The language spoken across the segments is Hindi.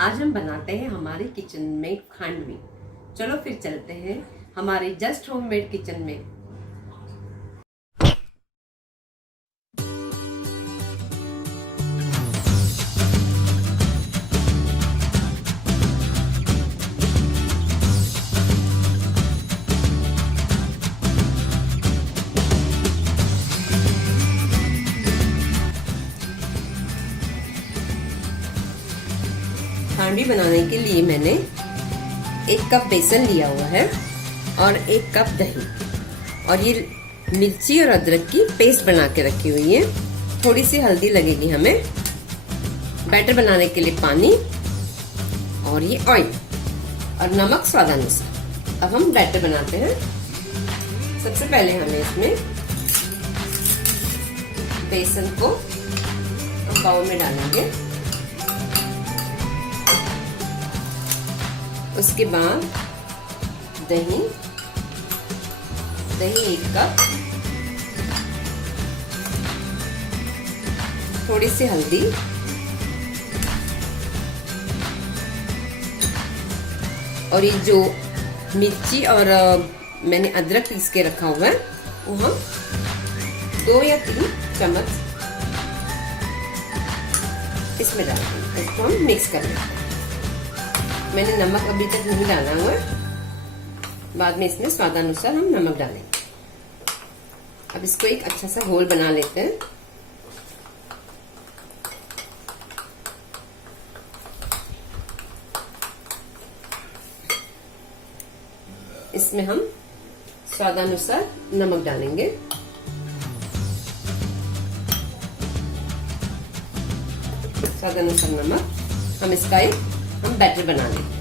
आज हम बनाते हैं हमारे किचन में खांडवी। चलो फिर चलते हैं हमारे जस्ट होममेड किचन में। खांडवी बनाने के लिए मैंने 1 कप बेसन लिया हुआ है और 1 कप दही, और ये मिर्ची और अदरक की पेस्ट बना के रखी हुई है। थोड़ी सी हल्दी लगेगी हमें, बैटर बनाने के लिए पानी, और ये ऑयल और नमक स्वादानुसार। अब हम बैटर बनाते हैं। सबसे पहले हमें इसमें बेसन को हम बाउल में डालेंगे। उसके बाद दही 1 कप, थोड़ी सी हल्दी, और ये जो मिर्ची और मैंने अदरक पीस के रखा हुआ है वो हम 2 या 3 चम्मच इसमें डालेंगे। इसको हम मिक्स कर लेते हैं। मैंने नमक अभी तक नहीं डाला हुआ, बाद में इसमें स्वादानुसार हम नमक डालेंगे। अब इसको एक अच्छा सा घोल बना लेते हैं। इसमें हम स्वादानुसार नमक डालेंगे। स्वादानुसार नमक, हम इसका एक बैटर बना लेंगे।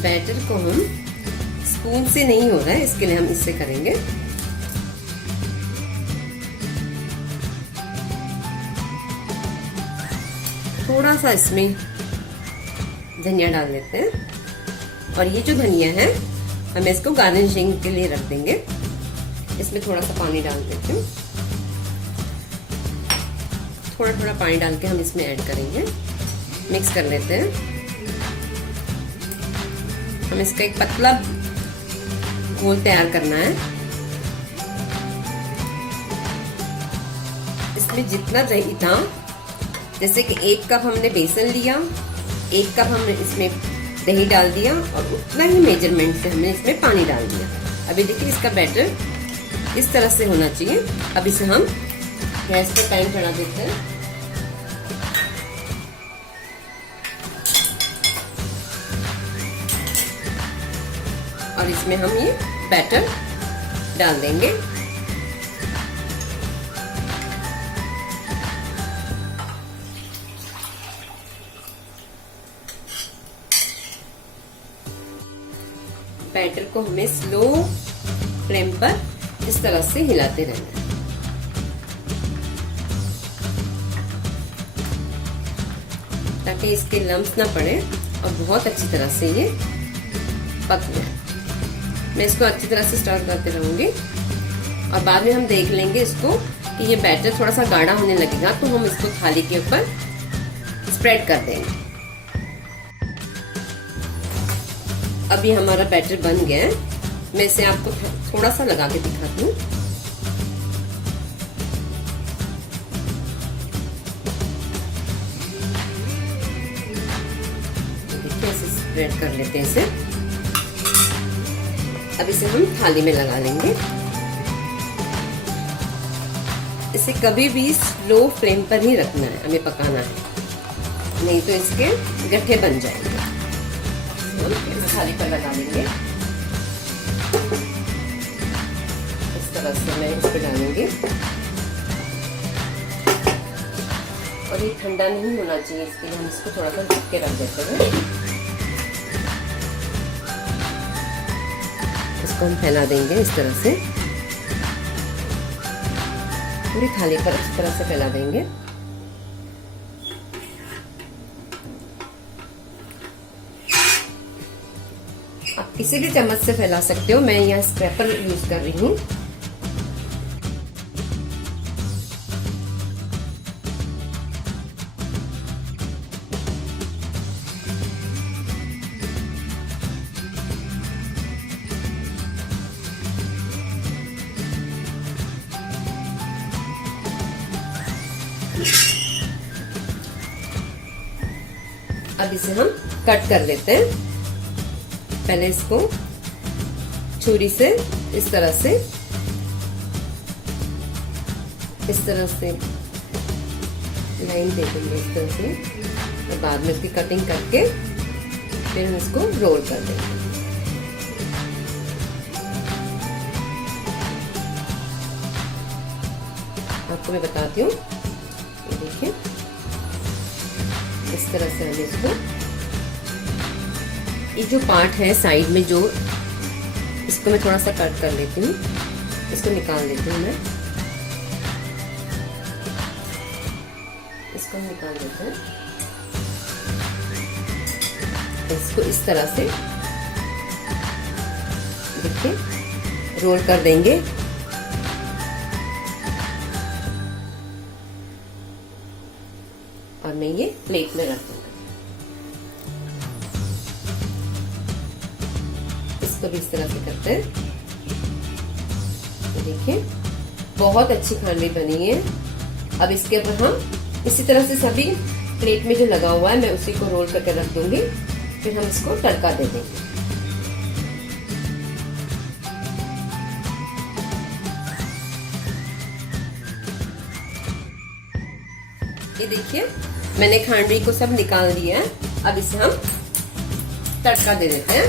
बैटर को हम स्पून से नहीं हो रहा है, इसके लिए हम इससे करेंगे। थोड़ा सा इसमें धनिया डाल देते हैं, और ये जो धनिया है हम इसको गार्निशिंग के लिए रख देंगे। इसमें थोड़ा सा पानी डाल देते हैं। थोड़ा थोड़ा पानी डाल के हम इसमें ऐड करेंगे, मिक्स कर लेते हैं। हम इसका एक पतला घोल तैयार करना है। इसमें जितना दही था, जैसे कि 1 कप हमने बेसन लिया, 1 कप हमने इसमें दही डाल दिया, और उतना ही मेजरमेंट से हमने इसमें पानी डाल दिया। अभी देखिए इसका बैटर इस तरह से होना चाहिए। अब इसे हम गैस पे पैन चढ़ा देते हैं। और इसमें हम ये बैटर डाल देंगे। बैटर को हमें स्लो फ्लेम पर इस तरह से हिलाते रहना है, ताकि इसके लम्स ना पड़े और बहुत अच्छी तरह से ये पक जाए। मैं इसको अच्छी तरह से स्टर करते रहूंगी, और बाद में हम देख लेंगे इसको कि ये बैटर थोड़ा सा गाढ़ा होने लगेगा, तो हम इसको थाली के ऊपर स्प्रेड कर देंगे। अभी हमारा बैटर बन गया है। मैं इसे आपको थोड़ा सा लगा के दिखाती हूँ। स्प्रेड कर लेते हैं इसे। अब इसे हम थाली में लगा लेंगे। इसे कभी भी स्लो फ्लेम पर ही रखना है, हमें पकाना है, नहीं तो इसके गट्ठे बन जाएंगे। हम थाली पर लगा लेंगे। इस तरह से मैं इस पर डालूंगी, और ये ठंडा नहीं होना चाहिए, इसके लिए हम इसको थोड़ा सा ढक के रख देते हैं। इसको हम फैला देंगे इस तरह से, पूरी थाली पर अच्छी तरह से फैला देंगे। आप किसी भी चम्मच से फैला सकते हो, मैं यहाँ स्क्रैपर यूज कर रही हूँ। अब इसे हम कट कर लेते हैं। पहले इसको छुरी से इस तरह से लाइन दे देंगे इस तरह से, और बाद में इसकी कटिंग करके फिर हम इसको रोल कर देंगे। आपको मैं बताती हूँ, ये देखिए इस तरह से हम इसको, ये जो पार्ट है साइड में जो, इसको मैं थोड़ा सा कट कर लेती हूँ, इसको निकाल लेती हूँ मैं, इसको निकाल देते हैं। इसको इस तरह से देखिए रोल कर देंगे। और मैं ये प्लेट में रख दूंगा। इसको भी इस तरह से करते हैं। देखिए बहुत अच्छी खांडवी बनी है। अब इसके ऊपर हम इसी तरह से सभी प्लेट में जो लगा हुआ है मैं उसी को रोल करके रख दूंगी, फिर हम इसको तड़का दे देंगे। ये देखिए मैंने खांडवी को सब निकाल दिया है। अब इसे हम तड़का दे देते हैं।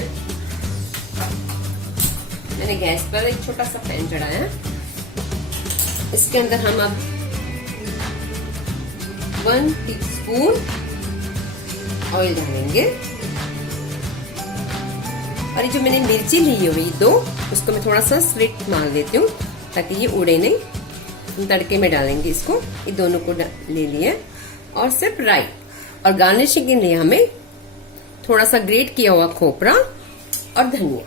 मैंने गैस पर एक छोटा सा पैन चढ़ाया, इसके अंदर हम अब 1 टीस्पून ऑयल डालेंगे। और ये जो मैंने मिर्ची ली हुई 2, उसको मैं थोड़ा सा स्लिट मार देती हूँ ताकि ये उड़े नहीं। तड़के में डालेंगे इसको, ये दोनों को ले लिया। और सिर्फ राई, और गार्निशिंग के लिए हमें थोड़ा सा ग्रेट किया हुआ खोपरा और धनिया।